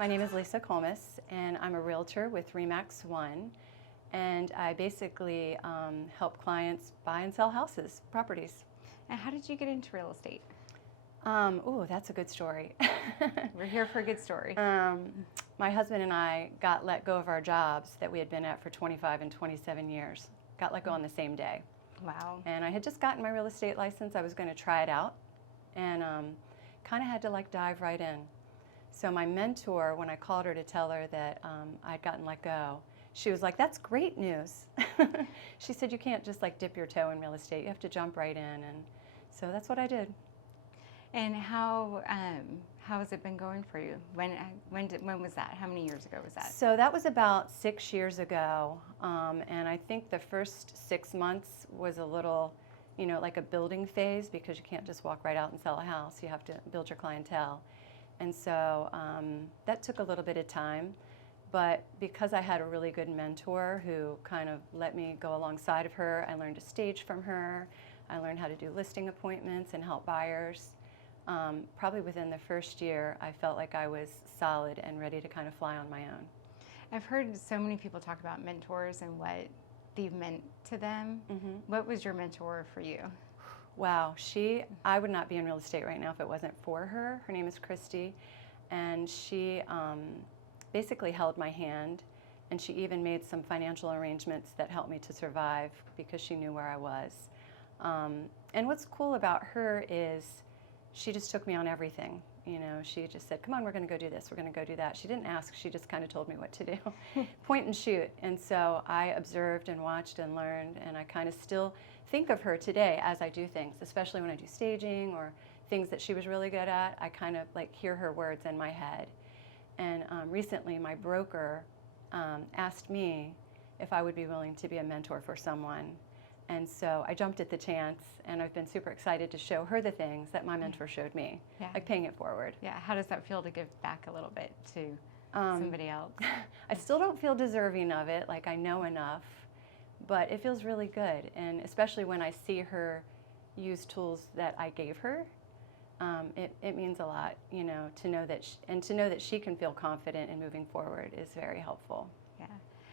My name is Lisa Colmus, and I'm a realtor with Remax One, and I basically help clients buy and sell houses, properties. And how did you get into real estate? Oh, that's a good story. We're here for a good story. My husband and I got let go of our jobs that we had been at for 25 and 27 years. Got let go on the same day. Wow. And I had just gotten my real estate license. I was going to try it out, and kind of had to dive right in. So my mentor, when I called her to tell her that I'd gotten let go, she was like, "That's great news." She said, "You can't just dip your toe in real estate. You have to jump right in." And so that's what I did. And how has it been going for you? When was that? How many years ago was that? So that was about 6 years ago, and I think the first 6 months was a little, like a building phase, because you can't just walk right out and sell a house. You have to build your clientele. And so that took a little bit of time, but because I had a really good mentor who kind of let me go alongside of her, I learned to stage from her. I learned how to do listing appointments and help buyers. Probably within the first year, I felt like I was solid and ready to kind of fly on my own. I've heard so many people talk about mentors and what they've meant to them. Mm-hmm. What was your mentor for you? Wow, I would not be in real estate right now if it wasn't for her. Her name is Christy, and she basically held my hand, and she even made some financial arrangements that helped me to survive because she knew where I was. And what's cool about her is she just took me on everything. She just said, "Come on, we're going to go do this, we're going to go do that." She didn't ask, she just kind of told me what to do. Point and shoot. And so I observed and watched and learned, and I kind of still think of her today as I do things, especially when I do staging or things that she was really good at. I kind of hear her words in my head. And recently my broker asked me if I would be willing to be a mentor for someone. And so I jumped at the chance, and I've been super excited to show her the things that my mentor showed me, paying it forward. Yeah, how does that feel to give back a little bit to somebody else? I still don't feel deserving of it, I know enough, but it feels really good. And especially when I see her use tools that I gave her, it means a lot, to know that she can feel confident in moving forward is very helpful. Yeah.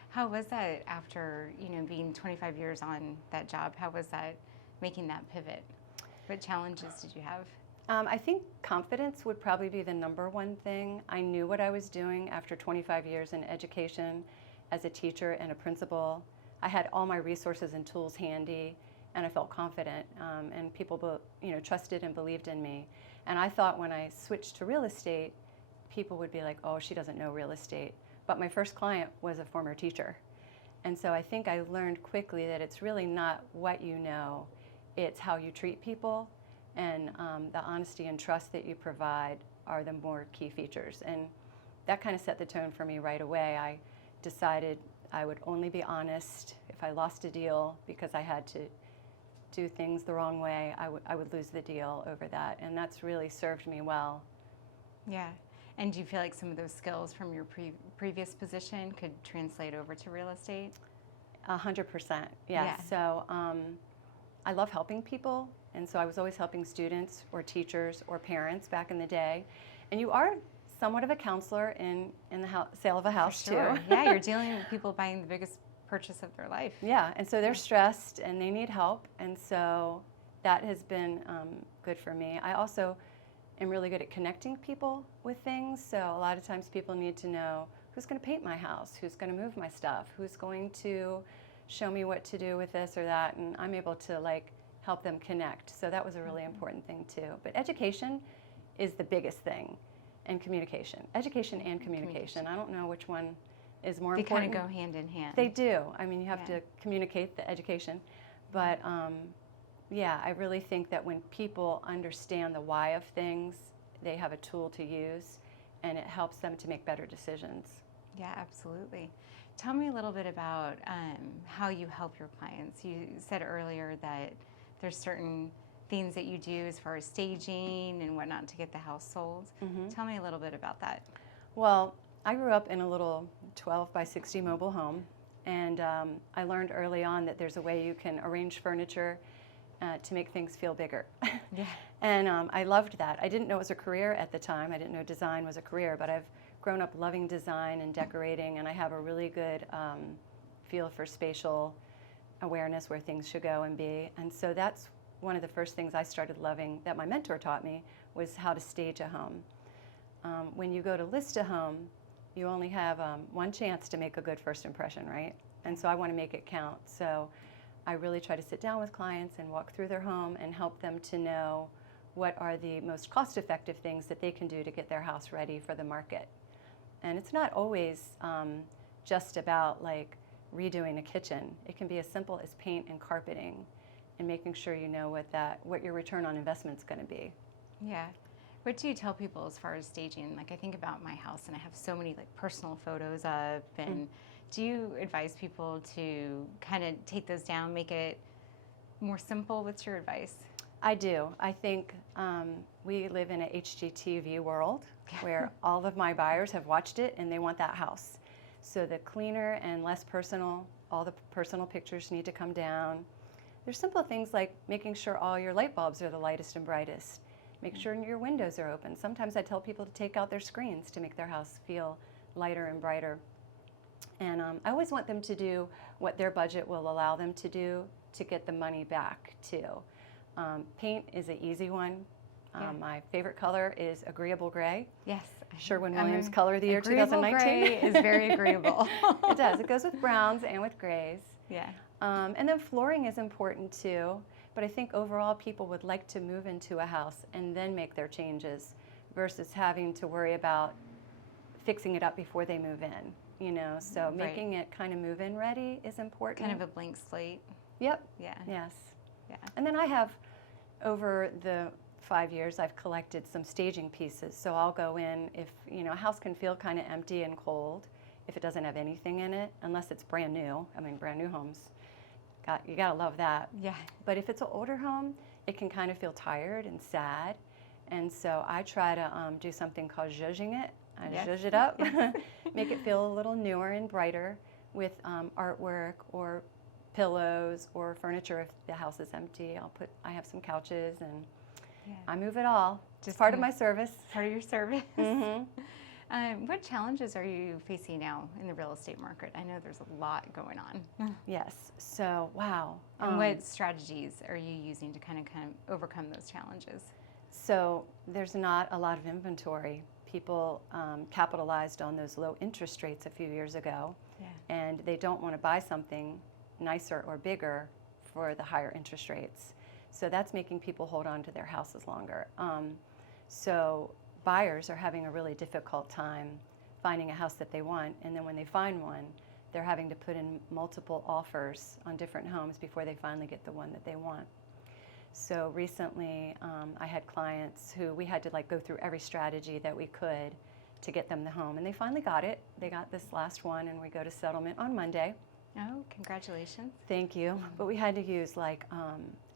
How was that after, being 25 years on that job? How was that making that pivot? What challenges did you have? I think confidence would probably be the number one thing. I knew what I was doing after 25 years in education as a teacher and a principal. I had all my resources and tools handy, and I felt confident, and people trusted and believed in me. And I thought when I switched to real estate, people would be like, "Oh, she doesn't know real estate." But my first client was a former teacher. And so I think I learned quickly that it's really not what you know, it's how you treat people, and the honesty and trust that you provide are the more key features. And that kind of set the tone for me right away. I decided I would only be honest. If I lost a deal because I had to do things the wrong way, I would lose the deal over that. And that's really served me well. Yeah. And do you feel like some of those skills from your previous position could translate over to real estate? 100%, yes. Yeah. So I love helping people, and so I was always helping students or teachers or parents back in the day. And you are somewhat of a counselor in the sale of a house, sure. too. Yeah, you're dealing with people buying the biggest purchase of their life. Yeah, and so they're stressed and they need help, and so that has been good for me. I also am really good at connecting people with things, so a lot of times people need to know who's going to paint my house, who's going to move my stuff, who's going to show me what to do with this or that, and I'm able to help them connect. So that was a really important thing too. But education is the biggest thing, and communication. Education and communication. I don't know which one is more important. They kind of go hand in hand. They do. I mean, you have to communicate the education, but yeah, I really think that when people understand the why of things, they have a tool to use, and it helps them to make better decisions. Yeah, absolutely. Tell me a little bit about how you help your clients. You said earlier that there's certain things that you do as far as staging and whatnot to get the house sold. Mm-hmm. Tell me a little bit about that. Well, I grew up in a little 12 by 60 mobile home, and I learned early on that there's a way you can arrange furniture to make things feel bigger. Yeah. And I loved that. I didn't know it was a career at the time. I didn't know design was a career, but I've grown up loving design and decorating, and I have a really good feel for spatial awareness, where things should go and be. And so that's one of the first things I started loving that my mentor taught me, was how to stage a home. When you go to list a home, you only have one chance to make a good first impression, right? And so I want to make it count. So I really try to sit down with clients and walk through their home and help them to know what are the most cost-effective things that they can do to get their house ready for the market. And it's not always just about like redoing a kitchen. It can be as simple as paint and carpeting, and making sure you know what your return on investment is going to be. Yeah. What do you tell people as far as staging? Like, I think about my house, and I have so many like personal photos up, and do you advise people to kind of take those down, make it more simple? What's your advice? I do. I think we live in a HGTV world where all of my buyers have watched it and they want that house. So the cleaner and less personal, all the personal pictures need to come down. There's simple things like making sure all your light bulbs are the lightest and brightest. Make sure your windows are open. Sometimes I tell people to take out their screens to make their house feel lighter and brighter. And I always want them to do what their budget will allow them to do to get the money back too. Paint is an easy one. My favorite color is agreeable gray. Yes. Sherwin-Williams color of the year agreeable 2019. Gray is very agreeable. It does. It goes with browns and with grays. Yeah. And then flooring is important too. But I think overall people would like to move into a house and then make their changes versus having to worry about fixing it up before they move in. You know, so making it kind of move-in ready is important. Kind of a blank slate. Yep. Yeah. Yes. Yeah. And then I have, over the 5 years, I've collected some staging pieces. So I'll go in, if, you know, a house can feel kind of empty and cold if it doesn't have anything in it, unless it's brand new. I mean, brand new homes, you gotta love that. Yeah. But if it's an older home, it can kind of feel tired and sad. And so I try to do something called zhuzhing it. I zhuzh it up, make it feel a little newer and brighter with artwork or pillows or furniture. If the house is empty, I have some couches, and I move it all. Just part of my service. Part of your service. Mm-hmm. What challenges are you facing now in the real estate market? I know there's a lot going on. Yes. So, wow. And what strategies are you using to kind of overcome those challenges? So there's not a lot of inventory. People capitalized on those low interest rates a few years ago, and they don't want to buy something nicer or bigger for the higher interest rates. So that's making people hold on to their houses longer. So buyers are having a really difficult time finding a house that they want, and then when they find one, they're having to put in multiple offers on different homes before they finally get the one that they want. So recently, I had clients who we had to go through every strategy that we could to get them the home, and they finally got it. They got this last one, and we go to settlement on Monday. Oh, congratulations. Thank you. But we had to use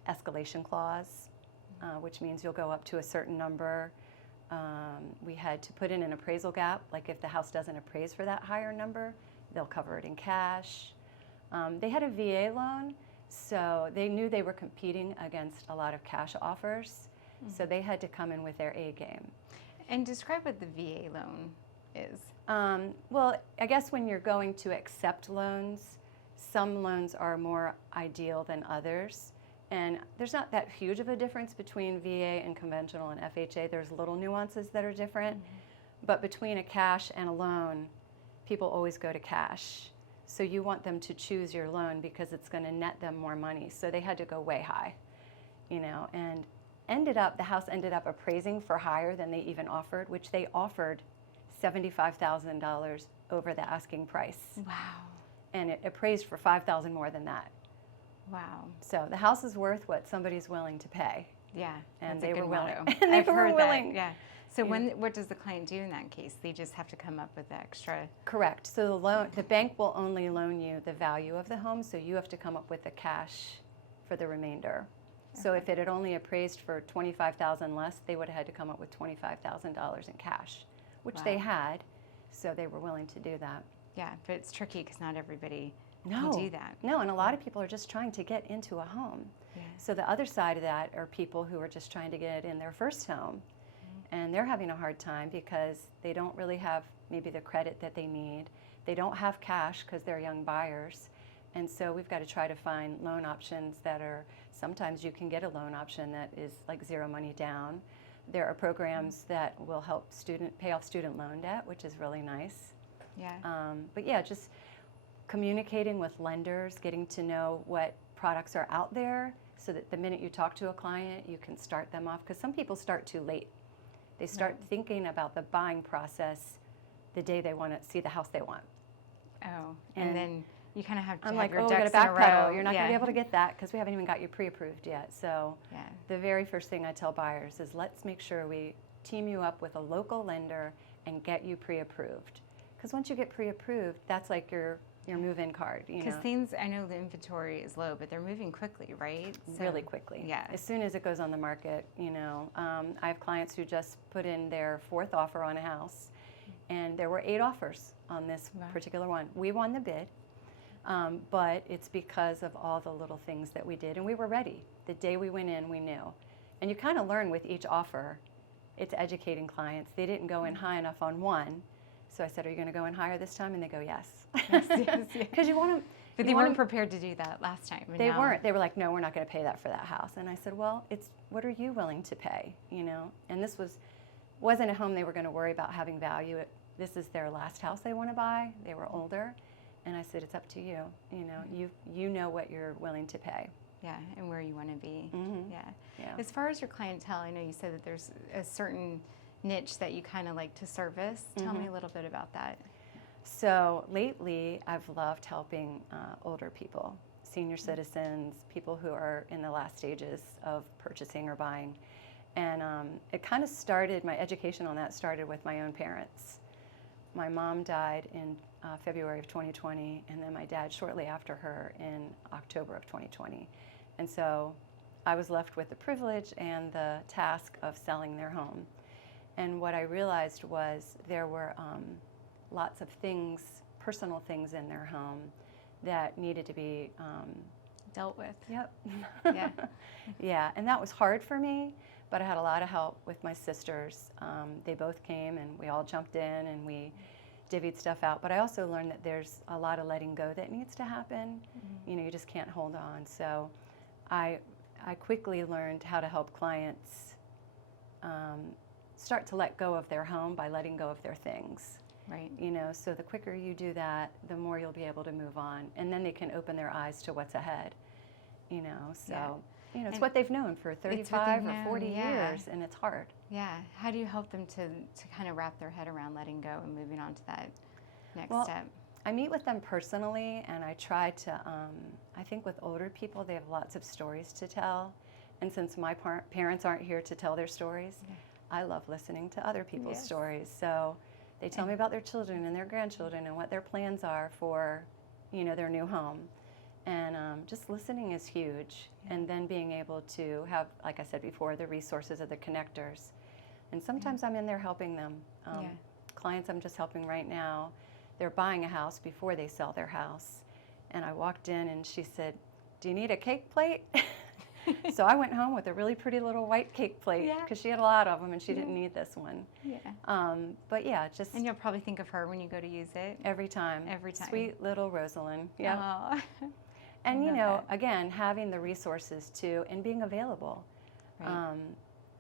escalation clause, which means you'll go up to a certain number. We had to put in an appraisal gap, like if the house doesn't appraise for that higher number, they'll cover it in cash. They had a VA loan, so they knew they were competing against a lot of cash offers, so they had to come in with their A game. And describe what the VA loan is. Well, I guess when you're going to accept loans, some loans are more ideal than others. And there's not that huge of a difference between VA and conventional and FHA. There's little nuances that are different. But between a cash and a loan, people always go to cash. So you want them to choose your loan because it's going to net them more money. So they had to go way high, and the house ended up appraising for higher than they even offered, which they offered $75,000 over the asking price. Wow. And it appraised for $5,000 more than that. Wow. So the house is worth what somebody's willing to pay. Yeah. And that's they a were good willing. motto. And they I've were heard willing. that. Yeah. So what does the client do in that case? They just have to come up with the extra. Correct. So the bank will only loan you the value of the home, so you have to come up with the cash for the remainder. Okay. So if it had only appraised for $25,000 less, they would have had to come up with $25,000 in cash, which they had, so they were willing to do that. Yeah, but it's tricky because not everybody can do that. No, and a lot of people are just trying to get into a home. Yeah. So the other side of that are people who are just trying to get in their first home. and they're having a hard time because they don't really have maybe the credit that they need. They don't have cash because they're young buyers. And so we've got to try to find loan options that are, sometimes you can get a loan option that is like zero money down. There are programs that will help pay off student loan debt, which is really nice. Yeah. But yeah, just communicating with lenders, getting to know what products are out there so that the minute you talk to a client, you can start them off. Because some people start too late. They start thinking about the buying process the day they want to see the house they want. Oh, and then you kind of have to I'm have like, your oh, we got ducks to in a row. backpedal. You're not Yeah. going to be able to get that because we haven't even got you pre-approved yet. So Yeah. the very first thing I tell buyers is let's make sure we team you up with a local lender and get you pre-approved. Because once you get pre-approved, that's like your move-in card. Because things, I know the inventory is low, but they're moving quickly, right? So, really quickly. Yeah. As soon as it goes on the market, I have clients who just put in their 4th offer on a house, and there were 8 offers on this particular one. We won the bid, but it's because of all the little things that we did, and we were ready. The day we went in, we knew. And you kind of learn with each offer. It's educating clients. They didn't go in high enough on one, so I said, are you going to go in higher this time? And they go, yes. Yes. Because you want to. But they weren't prepared to do that last time. And They now, weren't. They were like, no, we're not going to pay that for that house. And I said, well, it's what are you willing to pay? And this wasn't a home they were going to worry about having value. This is their last house they want to buy. They were older, and I said, it's up to you. You know what you're willing to pay. Yeah, and where you want to be. Mm-hmm. Yeah. As far as your clientele, I know you said that there's a certain niche that you kind of like to service. Tell me a little bit about that. So lately, I've loved helping older people, senior citizens, people who are in the last stages of purchasing or buying. And it kind of started, my education on that started with my own parents. My mom died in February of 2020, and then my dad shortly after her in October of 2020. And so I was left with the privilege and the task of selling their home. And what I realized was there were lots of things, personal things in their home that needed to be dealt with. Yep. Yeah. Yeah, and that was hard for me, but I had a lot of help with my sisters. They both came and we all jumped in and we divvied stuff out. But I also learned that there's a lot of letting go that needs to happen. You just can't hold on. So I quickly learned how to help clients start to let go of their home by letting go of their things. Right. So the quicker you do that, the more you'll be able to move on. And then they can open their eyes to what's ahead. So, it's what they've known for 35 or 40 years, and it's hard. Yeah. How do you help them to kind of wrap their head around letting go and moving on to that next step? I meet with them personally, and I try to, I think with older people, they have lots of stories to tell. And since my parents aren't here to tell their stories, I love listening to other people's stories. So they tell me about their children and their grandchildren and what their plans are for, their new home. And just listening is huge. And then being able to have, like I said before, the resources of the connectors. And sometimes I'm in there helping them. Clients I'm just helping right now, they're buying a house before they sell their house. And I walked in and she said, do you need a cake plate? So I went home with a really pretty little white cake plate because she had a lot of them and she didn't need this one. Yeah. But yeah, just. And you'll probably think of her when you go to use it. Every time. Every time. Sweet little Rosalind. Yeah. Oh. And again, having the resources too and being available. Right.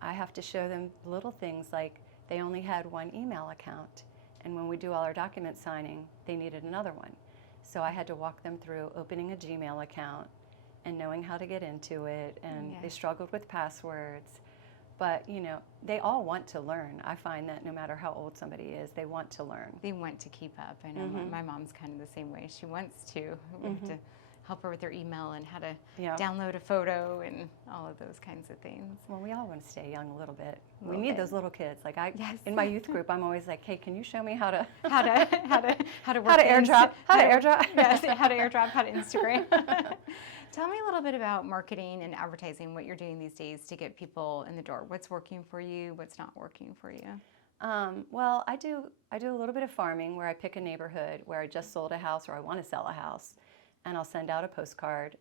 I have to show them little things like they only had one email account. And when we do all our document signing, they needed another one. So I had to walk them through opening a Gmail account and knowing how to get into it, and they struggled with passwords. But, they all want to learn. I find that no matter how old somebody is, they want to learn. They want to keep up. I know my mom's kind of the same way. She wants to. We have to help her with her email and how to download a photo and all of those kinds of things. Well, we all want to stay young a little bit. We need those little kids. Like in my youth group, I'm always like, hey, can you show me how to work how to airdrop, how to airdrop, yes, how to airdrop, how to Instagram. Tell me a little bit about marketing and advertising, what you're doing these days to get people in the door. What's working for you? What's not working for you? Well, I do a little bit of farming where I pick a neighborhood where I just sold a house or I want to sell a house, and I'll send out a postcard,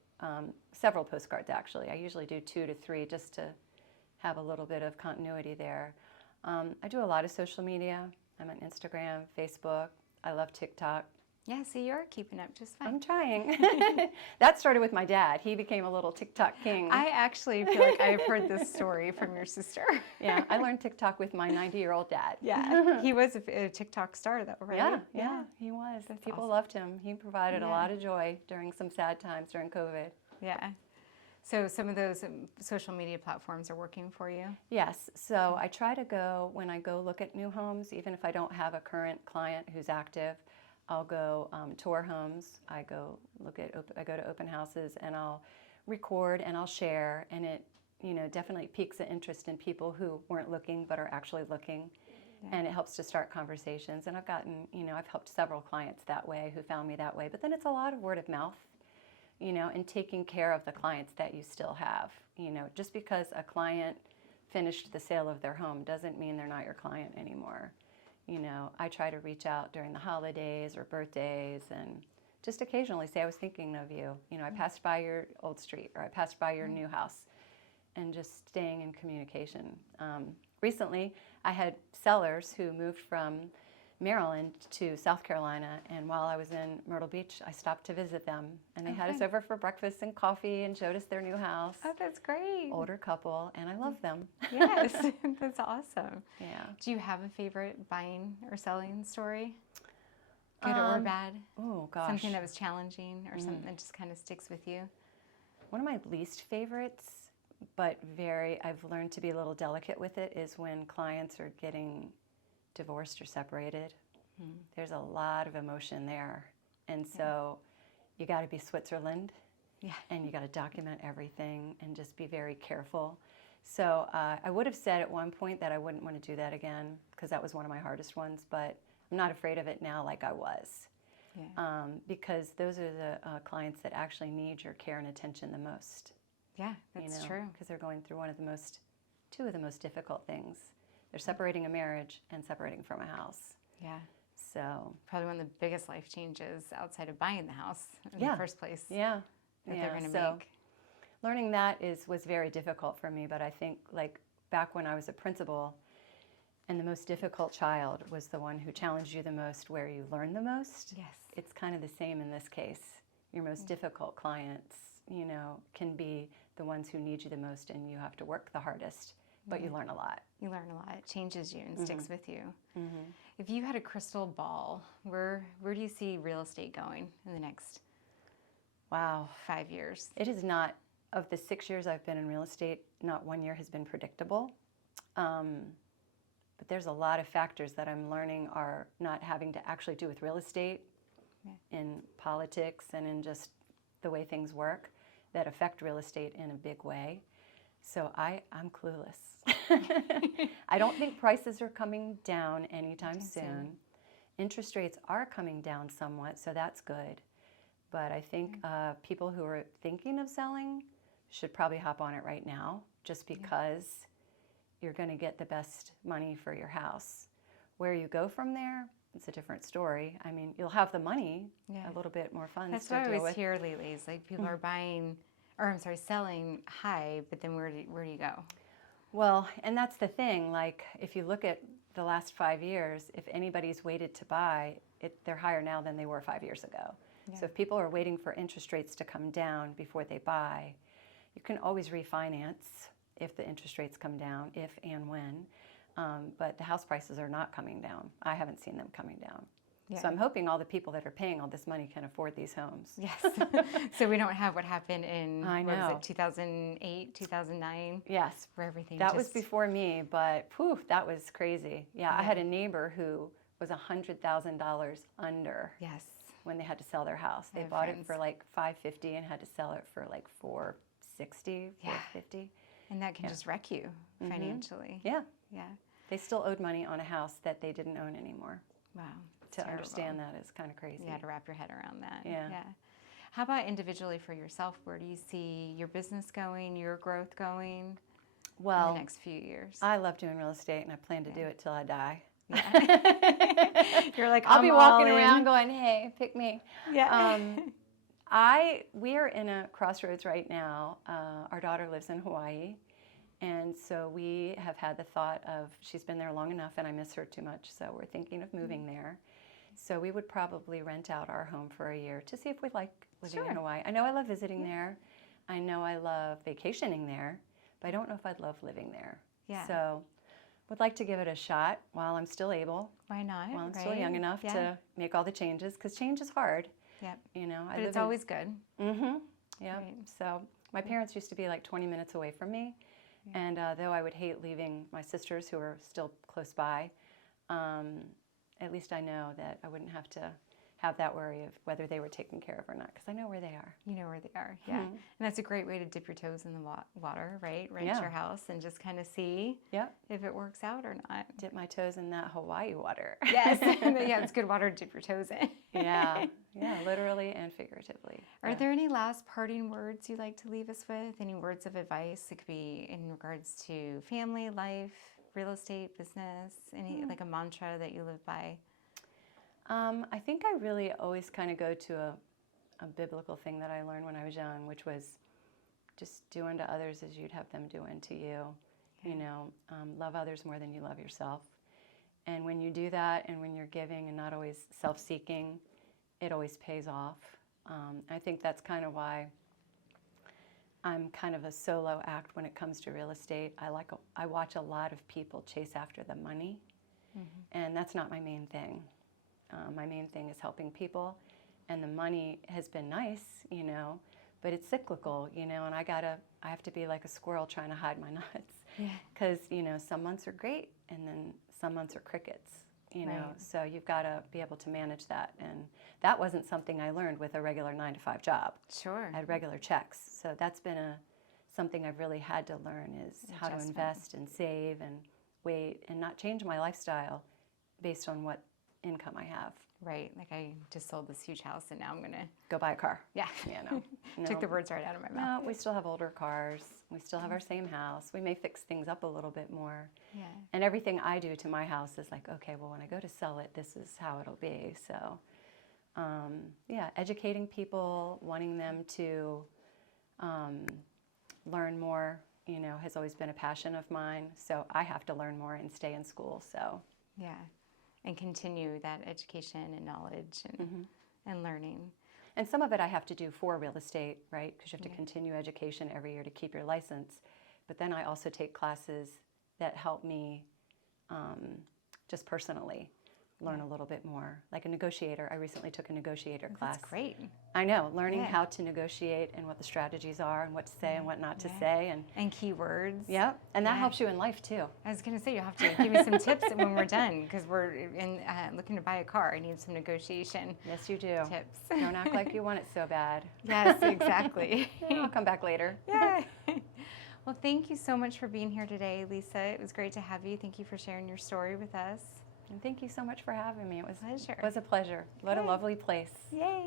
several postcards actually. I usually do 2 to 3 just to have a little bit of continuity there. I do a lot of social media. I'm on Instagram, Facebook. I love TikTok. Yeah, so you're keeping up just fine. I'm trying. That started with my dad. He became a little TikTok king. I actually feel like I've heard this story from your sister. Yeah, I learned TikTok with my 90-year-old dad. Yeah, he was a TikTok star though, right? Yeah, he was. That's People awesome. loved him. He provided a Yeah. lot of joy during some sad times during COVID. Yeah. So some of those social media platforms are working for you? Yes, so I try to go, when I go look at new homes, even if I don't have a current client who's active, I'll go tour homes. I go to open houses, and I'll record and I'll share, and it definitely piques the interest in people who weren't looking but are actually looking, and it helps to start conversations. And I've gotten, I've helped several clients that way who found me that way. But then it's a lot of word of mouth, and taking care of the clients that you still have. Just because a client finished the sale of their home doesn't mean they're not your client anymore. I try to reach out during the holidays or birthdays and just occasionally say, I was thinking of you. I passed by your old street, or I passed by your new house, and just staying in communication. Recently, I had sellers who moved from Maryland to South Carolina, and while I was in Myrtle Beach, I stopped to visit them, and they had us over for breakfast and coffee and showed us their new house. Oh, that's great. Older couple, and I love them. Yes, that's awesome. Yeah. Do you have a favorite buying or selling story? Good or bad? Oh, gosh. Something that was challenging or something that just kind of sticks with you? One of my least favorites, but I've learned to be a little delicate with it, is when clients are getting divorced or separated. There's a lot of emotion there. And so you got to be Switzerland. Yeah. And you got to document everything and just be very careful. So I would have said at one point that I wouldn't want to do that again, because that was one of my hardest ones, but I'm not afraid of it now like I was. Yeah. Because those are the clients that actually need your care and attention the most. Yeah, that's true. Because they're going through two of the most difficult things. They're separating a marriage and separating from a house. Yeah. So Probably one of the biggest life changes outside of buying the house in the first place. Yeah. That they're going to So make. learning that was very difficult for me, but I think like back when I was a principal, and the most difficult child was the one who challenged you the most, where you learn the most. Yes. It's kind of the same in this case. Your most difficult clients, can be the ones who need you the most, and you have to work the hardest, but you learn a lot. You learn a lot. It changes you and sticks with you. If you had a crystal ball, where do you see real estate going in the next Wow. 5 years? It is not, of the 6 years I've been in real estate, not one year has been predictable. But there's a lot of factors that I'm learning are not having to actually do with real estate, in politics and in just the way things work, that affect real estate in a big way. So I'm clueless. I don't think prices are coming down anytime soon. Interest rates are coming down somewhat, so that's good. But I think people who are thinking of selling should probably hop on it right now, just because you're going to get the best money for your house. Where you go from there, it's a different story. I mean, you'll have the money, a little bit more funds That's to what I deal always with. hear lately. It's like people are selling high, but then where do you go? Well, and that's the thing. Like, if you look at the last 5 years, if anybody's waited to buy, they're higher now than they were 5 years ago. So if people are waiting for interest rates to come down before they buy, you can always refinance if the interest rates come down, if and when. But the house prices are not coming down. I haven't seen them coming down. Yeah. So I'm hoping all the people that are paying all this money can afford these homes. Yes. So we don't have what happened in, I what was know. it, 2008, 2009? Yes. Where everything That was before me, but that was crazy. Yeah, I had a neighbor who was $100,000 under Yes. when they had to sell their house. They have bought friends. it for like $550 and had to sell it for like $460, Yeah. $450. And that can just wreck you financially. Yeah. Yeah. They still owed money on a house that they didn't own anymore. Wow. To understand that is kind of crazy. You had to wrap your head around that. Yeah. How about individually for yourself? Where do you see your business going, your growth going in Well, the next few years? I love doing real estate, and I plan to do it till I die. You're like, I'll be I'm walking all in. around going, hey, pick me. Yeah. We are in a crossroads right now. Our daughter lives in Hawaii, And so we have had the thought of, she's been there long enough and I miss her too much, so we're thinking of moving there. So we would probably rent out our home for a year to see if we like living in Hawaii. I know I love visiting there. I know I love vacationing there, but I don't know if I'd love living there. Yeah. So would like to give it a shot while I'm still able. Why not? While I'm still young enough to make all the changes, because change is hard. Yep. You know, But it's always good. Mm-hmm. Yeah. Right. So my parents used to be like 20 minutes away from me. And though I would hate leaving my sisters who are still close by, at least I know that I wouldn't have to have that worry of whether they were taken care of or not, because I know where they are. You know where they are, yeah. And that's a great way to dip your toes in the water, right? Rent your house and just kind of see if it works out or not. Dip my toes in that Hawaii water. Yes, yeah, it's good water to dip your toes in. Yeah, literally and figuratively. Are there any last parting words you'd like to leave us with? Any words of advice? It could be in regards to family, life, real estate, business, any like a mantra that you live by? I think I really always kind of go to a biblical thing that I learned when I was young, which was just do unto others as you'd have them do unto you. You know, love others more than you love yourself. And when you do that, and when you're giving and not always self-seeking, it always pays off. I think that's kind of why I'm kind of a solo act when it comes to real estate. I watch a lot of people chase after the money, and that's not my main thing. My main thing is helping people, and the money has been nice, you know, but it's cyclical, you know, and I have to be like a squirrel trying to hide my nuts, because, you know, some months are great, and then some months are crickets, you know, so you've got to be able to manage that, and that wasn't something I learned with a regular 9-to-5 job. Sure. I had regular checks, so that's been something I've really had to learn, is how to invest and save and wait and not change my lifestyle based on what income I have. Right, like I just sold this huge house and now I'm going to go buy a car. Yeah. You know. Took the words right out of my mouth. No, we still have older cars. We still have our same house. We may fix things up a little bit more. Yeah. And everything I do to my house is like, okay, well, when I go to sell it, this is how it'll be. So, educating people, wanting them to learn more, you know, has always been a passion of mine. So I have to learn more and stay in school. So. Yeah. And continue that education and knowledge and learning. And some of it I have to do for real estate, right? Because you have to continue education every year to keep your license. But then I also take classes that help me just personally learn a little bit more. Like a negotiator. I recently took a negotiator class. That's great. I know, learning how to negotiate and what the strategies are and what to say and what not to say. And keywords. Yep, and that helps you in life too. I was going to say, you'll have to give me some tips when we're done, because we're looking to buy a car. I need some negotiation Yes, you do. tips. Don't act like you want it so bad. Yes, exactly. I'll come back later. Yeah. Well, thank you so much for being here today, Lisa. It was great to have you. Thank you for sharing your story with us. And thank you so much for having me. It was Pleasure. It was a pleasure. What a lovely place. Yay.